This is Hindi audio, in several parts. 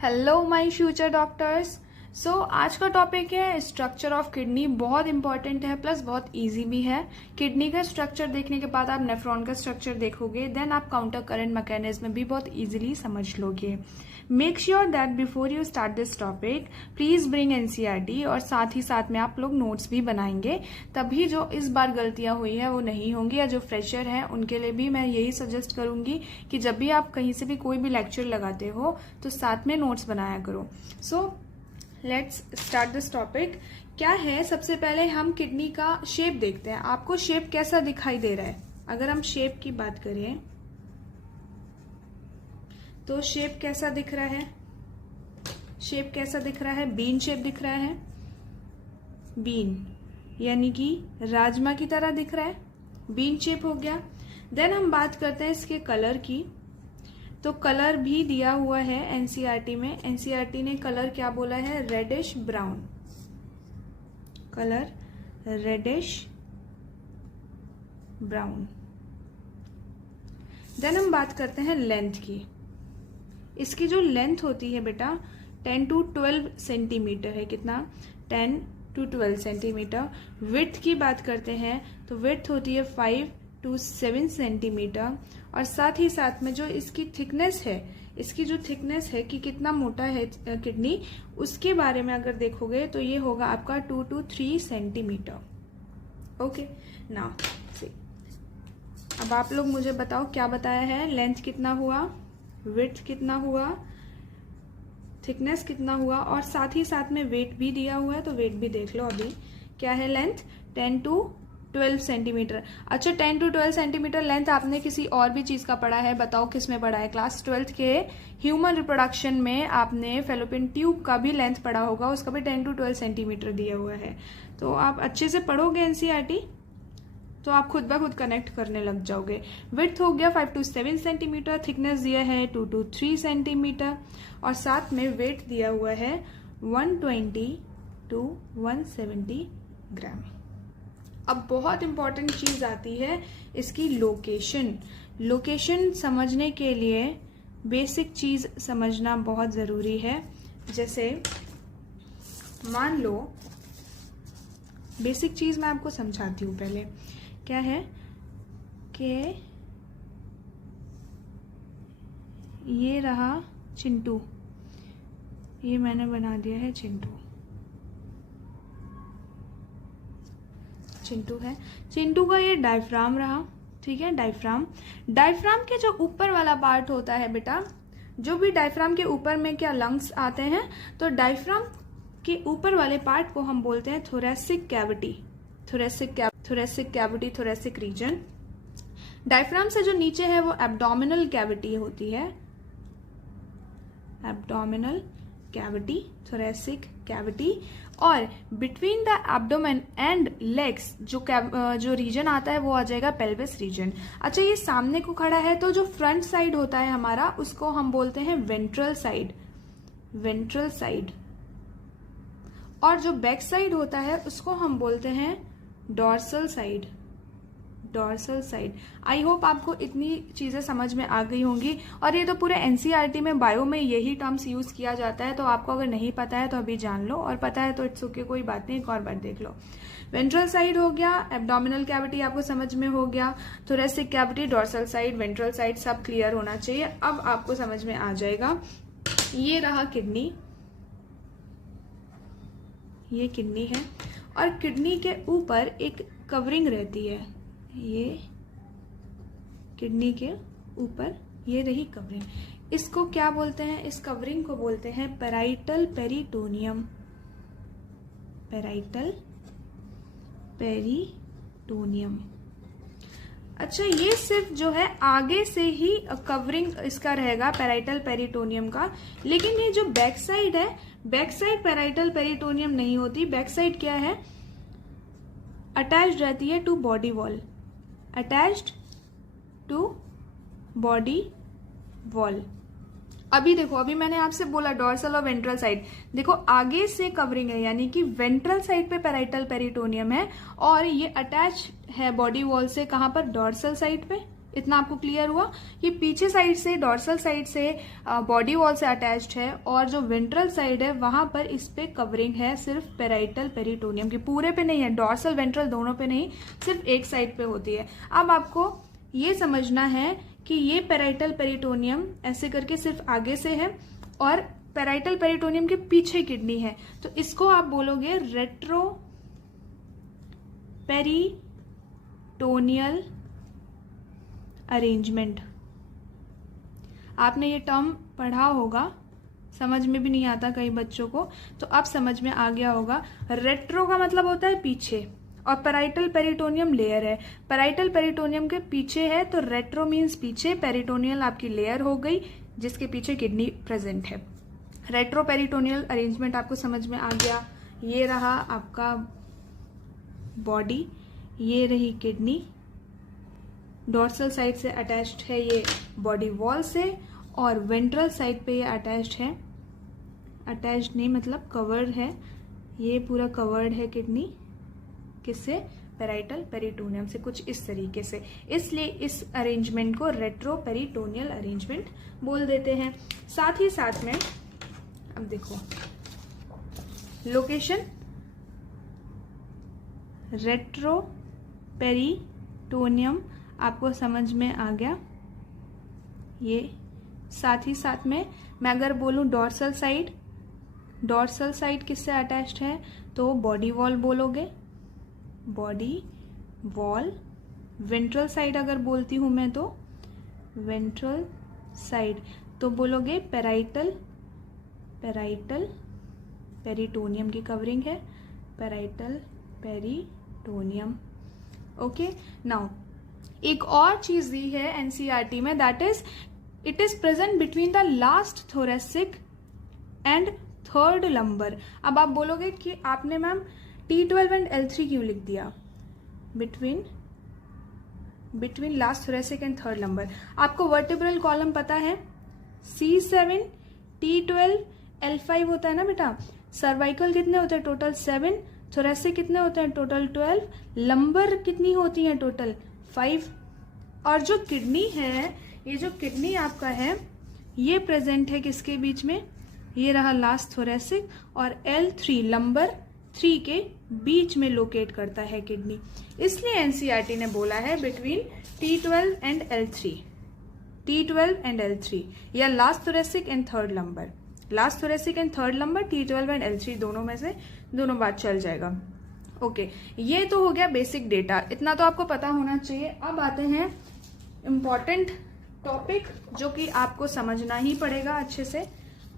Hello my future doctors. आज का टॉपिक है स्ट्रक्चर ऑफ किडनी। बहुत इंपॉर्टेंट है प्लस बहुत इजी भी है। किडनी का स्ट्रक्चर देखने के बाद आप नेफ्रॉन का स्ट्रक्चर देखोगे, देन आप काउंटर करंट मैकेनिज्म भी बहुत इजीली समझ लोगे। Make sure that before you start this topic please bring NCERT, और साथ ही साथ में आप लोग नोट्स भी बनाएंगे, तभी जो इस बार गलतियां हुई है वो नहीं होंगी। या जो फ्रेशर है उनके लिए भी मैं यही सजेस्ट करूंगी कि जब भी आप कहीं से भी कोई भी लेक्चर लगाते हो तो साथ में नोट्स बनाया करो। Let's start this topic. क्या है, सबसे पहले हम किडनी का शेप देखते हैं। आपको शेप कैसा दिखाई दे रहा है? अगर हम शेप की बात करें तो शेप कैसा दिख रहा है? शेप कैसा दिख रहा है? बीन शेप दिख रहा है। बीन यानी कि राजमा की तरह दिख रहा है, बीन शेप हो गया। देन हम बात करते हैं इसके कलर की। तो कलर भी दिया हुआ है एनसीईआरटी में। एनसीईआरटी ने कलर क्या बोला है? Reddish brown. Colour reddish brown. Then हम बात करते हैं लेंथ की। इसकी जो लेंथ होती है बेटा 10 to 12 सेंटीमीटर है। कितना? 10 to 12 सेंटीमीटर। विड्थ की बात करते हैं तो विड्थ होती है 5 to 7 सेंटीमीटर। और साथ ही साथ में जो इसकी थिकनेस है, इसकी जो थिकनेस है कि कितना मोटा है किडनी, उसके बारे में अगर देखोगे तो ये होगा आपका 2 to 3 centimetre. Okay, now see, अब आप लोग मुझे बताओ क्या बताया है? लेंथ कितना हुआ, विड्थ कितना हुआ, थिकनेस कितना हुआ, और साथ ही साथ में वेट भी दिया हुआ है। तो वेट भी देख लो। अभी क्या है? Length 10 to 12 centimetre. अच्छा, 10 to 12 सेंटीमीटर लेंथ आपने किसी और भी चीज का पढ़ा है? बताओ किस में पढ़ा है? क्लास 12th के ह्यूमन रिप्रोडक्शन में आपने फेलोपियन ट्यूब का भी लेंथ पढ़ा होगा, उसका भी 10 to 12 सेंटीमीटर दिया हुआ है। तो आप अच्छे से पढ़ोगे एनसीईआरटी तो आप खुद ब खुद कनेक्ट करने लग जाओगे। विड्थ हो गया 5 to 7 सेंटीमीटर, थिकनेस दिया है 2 to 3 सेंटीमीटर, और साथ में वेट दिया हुआ है 120 to 170 ग्राम। अब बहुत इंपॉर्टेंट चीज आती है इसकी लोकेशन। लोकेशन समझने के लिए बेसिक चीज समझना बहुत जरूरी है। जैसे मान लो, बेसिक चीज मैं आपको समझाती हूँ पहले। क्या है कि ये रहा चिंटू, ये मैंने बना दिया है चिंटू। चिंटू है, चिंटू का ये डायफ्राम रहा। ठीक है, डायफ्राम। डायफ्राम के जो ऊपर वाला पार्ट होता है बेटा, जो भी डायफ्राम के ऊपर में क्या लंग्स आते हैं, तो डायफ्राम के ऊपर वाले पार्ट को हम बोलते हैं thoracic cavity. Thoracic cavity, thoracic region. Diaphragm से जो नीचे है वो एब्डोमिनल कैविटी होती है। Abdominal cavity, thoracic cavity. और between the abdomen and legs जो रीजन आता है वो आ जाएगा पेल्विस रीजन। अच्छा, ये सामने को खड़ा है तो जो फ्रंट साइड होता है हमारा, उसको हम बोलते हैं वेंट्रल साइड। Ventral side. और जो बैक साइड होता है उसको हम बोलते हैं dorsal side. Dorsal side. I hope आपको इतनी चीजें समझ में आ गई होंगी। और ये तो पूरे एनसीईआरटी में बायो में यही टर्म्स यूज किया जाता है, तो आपको अगर नहीं पता है तो अभी जान लो, और पता है तो इट्स ओके, कोई बात नहीं, एक और बार देख लो। वेंट्रल साइड हो गया, एब्डोमिनल कैविटी आपको समझ में हो गया, thoracic cavity, dorsal side, ventral side, सब क्लियर होना चाहिए। अब आपको समझ में आ जाएगा। ये रहा किडनी, ये किडनी है, और किडनी के ऊपर एक कवरिंग रहती है। ये किडनी के ऊपर ये रही कवरिंग। इसको क्या बोलते हैं? इस कवरिंग को बोलते हैं पैराइटल पेरिटोनियम। Parietal peritoneum. अच्छा, ये सिर्फ जो है आगे से ही कवरिंग इसका रहेगा पैराइटल पेरिटोनियम का, लेकिन ये जो बैक साइड है, बैक साइड पैराइटल पेरिटोनियम नहीं होती। बैक साइड क्या है? अटैच्ड रहती है to body wall. Attached to body wall. अभी देखो, अभी मैंने आपसे बोला डॉर्सल और वेंट्रल साइड। देखो आगे से कवरिंग है, यानी कि वेंट्रल साइड पे पैराइटल पेरिटोनियम है, और ये अटैच है बॉडी वॉल से। कहां पर? डॉर्सल साइड पे। इतना आपको क्लियर हुआ। ये पीछे साइड से, डॉर्सल साइड से बॉडी वॉल से अटैच्ड है, और जो वेंट्रल साइड है वहां पर इस पे कवरिंग है सिर्फ पेराइटल पेरिटोनियम की, पूरे पे नहीं है, डॉर्सल वेंट्रल दोनों पे नहीं, सिर्फ एक साइड पे होती है। अब आपको ये समझना है कि ये पेराइटल पेरिटोनियम ऐसे करके सिर्फ आगे से है, और पेराइटल पेरिटोनियम के पीछे किडनी है, तो इसको आप बोलोगे रेट्रो पेरिटोनियल अरेंजमेंट। आपने ये टर्म पढ़ा होगा, समझ में भी नहीं आता कई बच्चों को, तो अब समझ में आ गया होगा। रेट्रो का मतलब होता है पीछे, और पेराइटल पेरिटोनियम लेयर है, पेराइटल पेरिटोनियम के पीछे है, तो रेट्रो मीन्स पीछे, पेरिटोनियल आपकी लेयर हो गई जिसके पीछे किडनी प्रेजेंट है। रेट्रो पेरिटोनियल अरेंजमेंट आपको समझ में आ गया। ये रहा आपका बॉडी, ये रही किडनी, डॉर्सल साइड से अटैच्ड है ये बॉडी वॉल से, और वेंट्रल साइड पे ये अटैच्ड है, अटैच्ड नहीं मतलब कवर्ड है, ये पूरा कवर्ड है किडनी, किससे? पेराइटल पेरिटोनियम से, कुछ इस तरीके से। इसलिए इस अरेंजमेंट को रेट्रो पेरिटोनियल अरेंजमेंट बोल देते हैं। साथ ही साथ में अब देखो लोकेशन, रेट्रो पेरिटोनियम आपको समझ में आ गया। ये साथ ही साथ में मैं अगर बोलूं डॉर्सल साइड, डॉर्सल साइड किससे अटैच्ड है? तो बॉडी वॉल बोलोगे, बॉडी वॉल। वेंट्रल साइड अगर बोलती हूं मैं तो वेंट्रल साइड, तो बोलोगे पेराइटल, पेराइटल पेरिटोनियम की कवरिंग है, पेराइटल पेरिटोनियम। ओके, नाउ एक और चीज दी है एनसीईआरटी में, that is it is present between the last thoracic and third lumbar. अब आप बोलोगे कि आपने मैम T12 एंड L3 क्यों लिख दिया? Between last thoracic and third lumbar. आपको वर्टिब्रल कॉलम पता है, C7 T12 L5 होता है ना बेटा। सर्वाइकल कितने होते हैं? टोटल 7। थोरेसिक कितने होते हैं? टोटल 12। लंबर कितनी होती है? टोटल 5। और जो किडनी है, ये जो किडनी आपका है, ये प्रेजेंट है किसके बीच में? ये रहा लास्ट थोरेसिक और L3 लंबर 3 के बीच में लोकेट करता है किडनी। इसलिए एनसीईआरटी ने बोला है between T12 and L3, T12 and L3, या last thoracic and third lumbar. Last thoracic and third lumbar, T12 and L3 दोनों में से दोनों बात चल जाएगा। ओके, ये तो हो गया बेसिक डेटा, इतना तो आपको पता होना चाहिए। अब आते हैं इम्पॉर्टेंट टॉपिक जो कि आपको समझना ही पड़ेगा अच्छे से।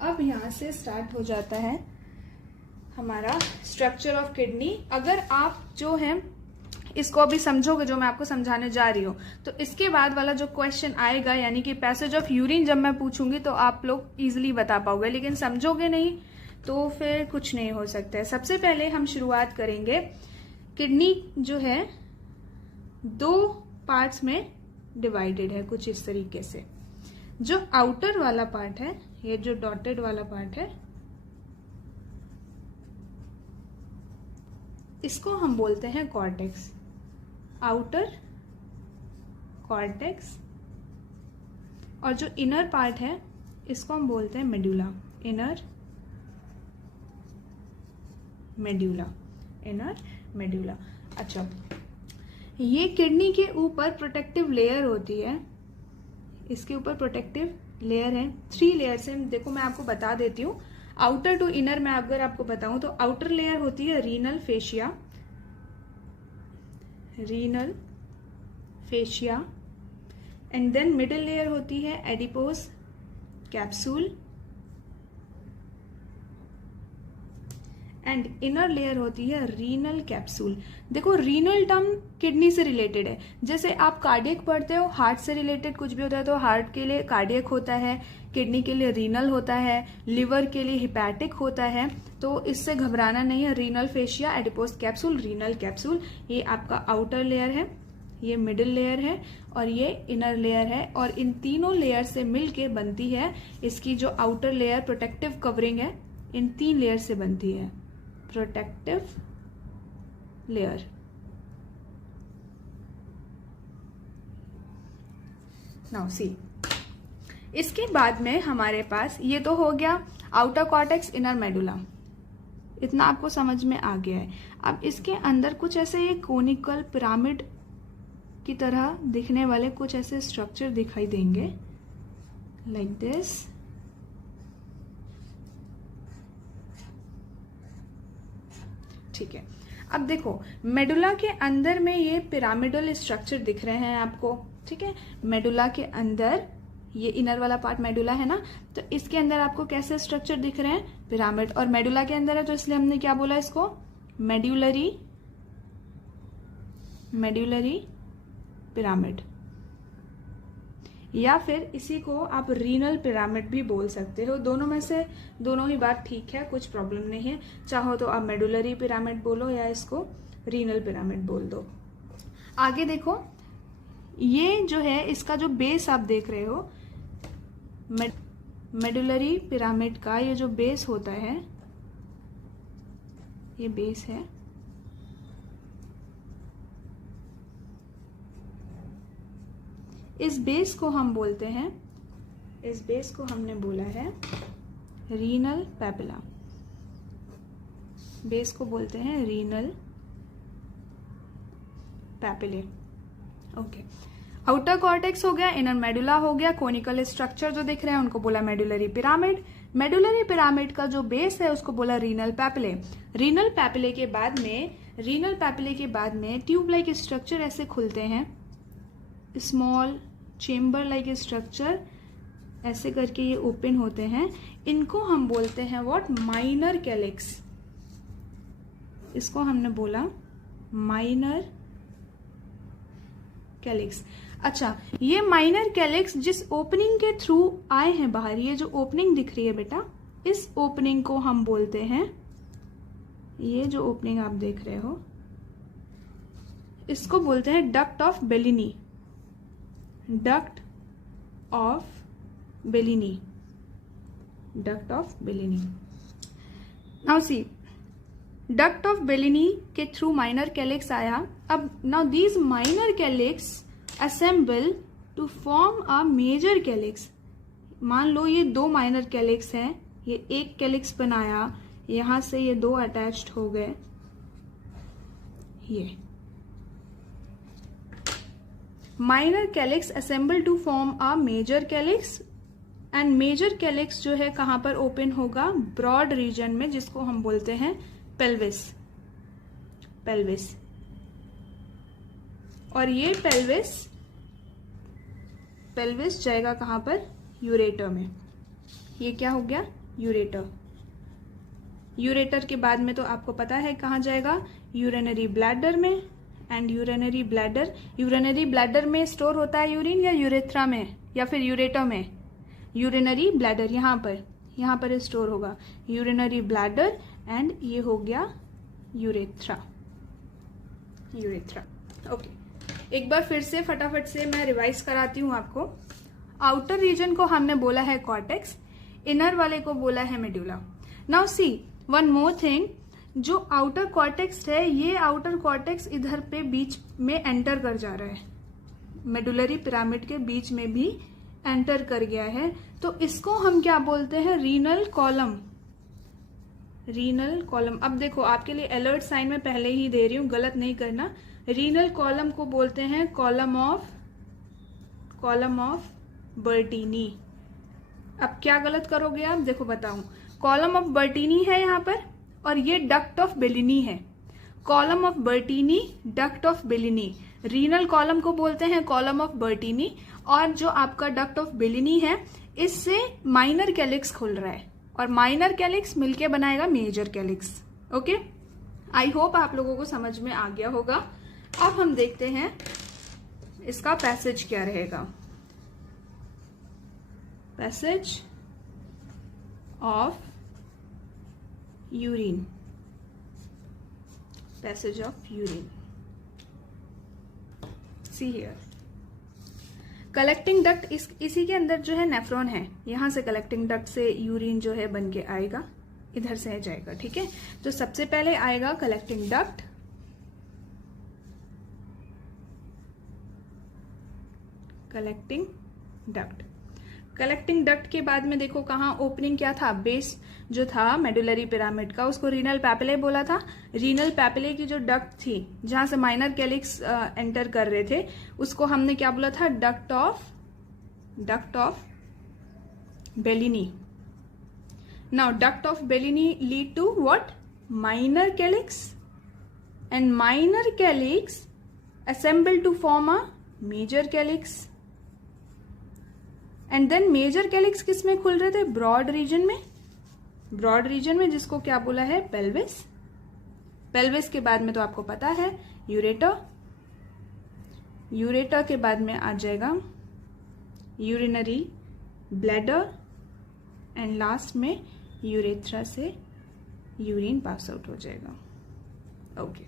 अब यहाँ से स्टार्ट हो जाता है हमारा स्ट्रक्चर ऑफ किडनी। अगर आप जो है इसको अभी समझोगे, जो मैं आपको समझाने जा रही हूँ, तो इसके बाद वाला जो क्वेश्चन आएगा, यानी कि पैसेज ऑफ यूरिन जब मैं पूछूंगी तो आप लोग इजीली बता पाओगे, लेकिन समझोगे नहीं तो फिर कुछ नहीं हो सकता है। सबसे पहले हम शुरुआत करेंगे, किडनी जो है 2 पार्ट्स में डिवाइडेड है कुछ इस तरीके से। जो आउटर वाला पार्ट है, ये जो डॉटेड वाला पार्ट है, इसको हम बोलते हैं कॉर्टेक्स, आउटर कॉर्टेक्स। और जो इनर पार्ट है इसको हम बोलते हैं medulla, inner medulla, inner medulla. अच्छा, ये किडनी के ऊपर प्रोटेक्टिव लेयर होती है, इसके ऊपर प्रोटेक्टिव लेयर है, 3 लेयर्स हैं। देखो मैं आपको बता देती हूँ, आउटर टू इनर में अगर आपको बताऊं तो आउटर लेयर होती है renal fascia, renal fascia, and then middle layer होती है adipose capsule, and inner layer होती है रीनल कैप्सूल। देखो रीनल टर्म किडनी से रिलेटेड है, जैसे आप कार्डियक पढ़ते हो, हार्ट से रिलेटेड कुछ भी होता है तो हार्ट के लिए कार्डियक होता है, किडनी के लिए रीनल होता है, लिवर के लिए हिपैटिक होता है, तो इससे घबराना नहीं है। Renal fascia, adipose capsule, renal capsule, ये आपका आउटर लेयर है, ये मिडिल लेयर है और ये इनर लेयर है, और इन तीनों लेयर से मिलके बनती है इसकी जो आउटर लेयर प्रोटेक्टिव कवरिंग है, इन 3 लेयर से बनती है प्रोटेक्टिव लेयर। नाउ सी, इसके बाद में हमारे पास ये तो हो गया आउटर कॉर्टेक्स, इनर मेडुला, इतना आपको समझ में आ गया है। अब इसके अंदर कुछ ऐसे ये कोनिकल पिरामिड की तरह दिखने वाले कुछ ऐसे स्ट्रक्चर दिखाई देंगे, लाइक दिस। ठीक है, अब देखो मेडुला के अंदर में ये पिरामिडल स्ट्रक्चर दिख रहे हैं आपको। ठीक है, मेडुला के अंदर ये इनर वाला पार्ट मेडुला है ना, तो इसके अंदर आपको कैसे स्ट्रक्चर दिख रहे हैं, पिरामिड। और मेडुला के अंदर है तो इसलिए हमने क्या बोला इसको, मेड्यूलरी पिरामिड, या फिर इसी को आप रीनल पिरामिड भी बोल सकते हो। दोनों में से दोनों ही बात ठीक है, कुछ प्रॉब्लम नहीं है। चाहो तो आप मेडुलरी पिरामिड बोलो या इसको रीनल पिरामिड बोल दो। आगे देखो, ये जो है इसका जो बेस आप देख रहे हो, मेडुलरी पिरामिड का ये जो बेस होता है, ये बेस है, इस बेस को हम बोलते हैं, इस बेस को हमने बोला है रीनल पैपिला। बेस को बोलते हैं renal papillae. Okay, outer cortex हो गया, इनर मेडुला हो गया, कोनिकल स्ट्रक्चर जो दिख रहे हैं उनको बोला मेडुलरी पिरामिड। मेडुलरी पिरामिड का जो बेस है उसको बोला रीनल पैपिले। रीनल पैपिले के बाद में ट्यूब लाइक स्ट्रक्चर ऐसे खुलते हैं, स्मॉल चेम्बर लाइक स्ट्रक्चर ऐसे करके ये ओपन होते हैं। इनको हम बोलते हैं व्हाट, माइनर कैलिक्स। इसको हमने बोला माइनर कैलिक्स। अच्छा, ये माइनर कैलिक्स जिस ओपनिंग के थ्रू आए हैं बाहर, ये जो ओपनिंग दिख रही है बेटा, इस ओपनिंग को हम बोलते हैं, ये जो ओपनिंग आप देख रहे हो इसको बोलते हैं duct of Bellini. Duct of Bellini, duct of Bellini. Now see, duct of Bellini के थ्रू माइनर कैलिक्स आया। अब now these minor calyx assemble to form a major calyx. मान लो ये दो माइनर कैलिक्स हैं, ये एक कैलिक्स बनाया, यहां से ये दो अटैच्ड हो गए, ये minor calyx assemble to form a major calyx. And major calyx जो है कहां पर ओपन होगा, ब्रॉड रीजन में, जिसको हम बोलते हैं पेल्विस। पेल्विस, और ये पेल्विस जाएगा कहां पर, यूरेटर में। ये क्या हो गया, यूरेटर। यूरेटर के बाद में तो आपको पता है कहां जाएगा, यूरिनरी ब्लैडर में। एंड यूरिनरी ब्लैडर में स्टोर होता है यूरिन, या यूरेथ्रा में, या फिर यूरेटर में। यूरिनरी ब्लैडर यहाँ पर स्टोर होगा, यूरिनरी ब्लैडर। एंड ये हो गया यूरेथ्रा। ओके, एक बार फिर से फटाफट से मैं रिवाइज कराती हूँ आपको। आउटर रीजन को हमने बोला है कॉर्टेक्स, इनर वाले को बोला है medulla. Now see one more thing, जो आउटर कॉर्टेक्स है, ये आउटर कॉर्टेक्स इधर पे बीच में एंटर कर जा रहा है, मेडुलरी पिरामिड के बीच में भी एंटर कर गया है, तो इसको हम क्या बोलते हैं, रीनल कॉलम। Renal column. अब देखो आपके लिए अलर्ट साइन में पहले ही दे रही हूं, गलत नहीं करना। रीनल कॉलम को बोलते हैं कॉलम ऑफ बर्टीनी। अब क्या गलत करोगे आप, देखो बताऊं, कॉलम ऑफ बर्टीनी है यहाँ पर, और ये डक्ट ऑफ बेलिनी है। Column of बर्टीनी, duct of Bellini. Renal column को बोलते हैं कॉलम ऑफ बर्टीनी, और जो आपका डक्ट ऑफ बेलिनी है, इससे माइनर कैलिक्स खुल रहा है, और माइनर कैलिक्स मिलके बनाएगा major calyx. Okay, I hope आप लोगों को समझ में आ गया होगा। अब हम देखते हैं इसका पैसेज क्या रहेगा। Passage of urine, passage of urine. See here, collecting duct, इसी के अंदर जो है नेफ्रॉन है, यहां से कलेक्टिंग डक्ट से यूरिन जो है बन के आएगा, इधर से जाएगा। ठीक है, तो सबसे पहले आएगा collecting duct, collecting duct. Collecting duct के बाद में देखो कहाँ ओपनिंग क्या था, बेस जो था मेडुलरी पिरामिड का उसको रीनल पैपिले बोला था। रीनल पैपिले की जो डक्ट थी जहां से माइनर कैलिक्स एंटर कर रहे थे उसको हमने क्या बोला था, duct of Bellini. Now duct of Bellini lead to what, minor calyx, and minor calyx assemble to form a major calyx, and then major calyx किस में खुल रहे थे, ब्रॉड रीजन में, ब्रॉड रीजन में जिसको क्या बोला है, पेल्विस। पेल्विस के बाद में तो आपको पता है यूरेटर, यूरेटर के बाद में आ जाएगा यूरिनरी ब्लैडर, एंड लास्ट में यूरेथ्रा से यूरिन पास आउट हो जाएगा। ओके,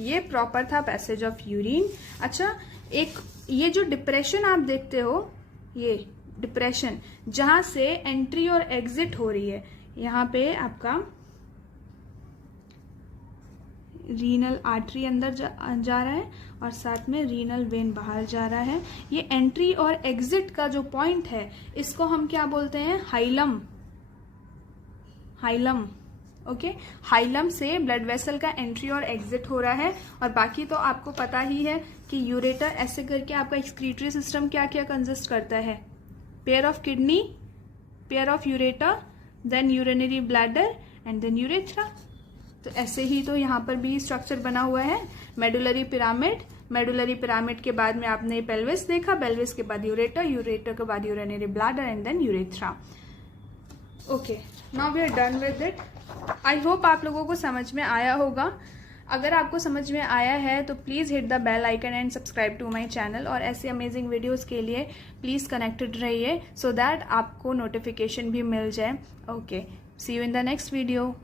ये प्रॉपर था पैसेज ऑफ यूरिन। अच्छा, एक ये जो डिप्रेशन आप देखते हो, ये डिप्रेशन जहां से एंट्री और एग्जिट हो रही है, यहाँ पे आपका रीनल आर्टरी अंदर जा रहा है और साथ में रीनल वेन बाहर जा रहा है। ये एंट्री और एग्जिट का जो पॉइंट है इसको हम क्या बोलते हैं, हाइलम। हाइलम, ओके, हाइलम से ब्लड वेसल का एंट्री और एग्जिट हो रहा है। और बाकी तो आपको पता ही है कि यूरेटर ऐसे करके आपका एक्सक्रीटरी सिस्टम क्या क्या कंसिस्ट करता है, pair of kidney, pair of ureter, then urinary bladder and then urethra. तो ऐसे ही तो यहाँ पर भी स्ट्रक्चर बना हुआ है, मेडुलरी पिरामिड, मेडुलरी पिरामिड के बाद में आपने पेल्विस देखा, पेल्विस के बाद यूरेटर, यूरेटर के बाद urinary bladder and then urethra. Okay, now we are done with it. I hope आप लोगों को समझ में आया होगा। अगर आपको समझ में आया है तो please hit the bell icon and subscribe to my channel, और ऐसे अमेजिंग वीडियोस के लिए प्लीज़ कनेक्टेड रहिए सो दैट आपको नोटिफिकेशन भी मिल जाए। Okay, see you in the next video.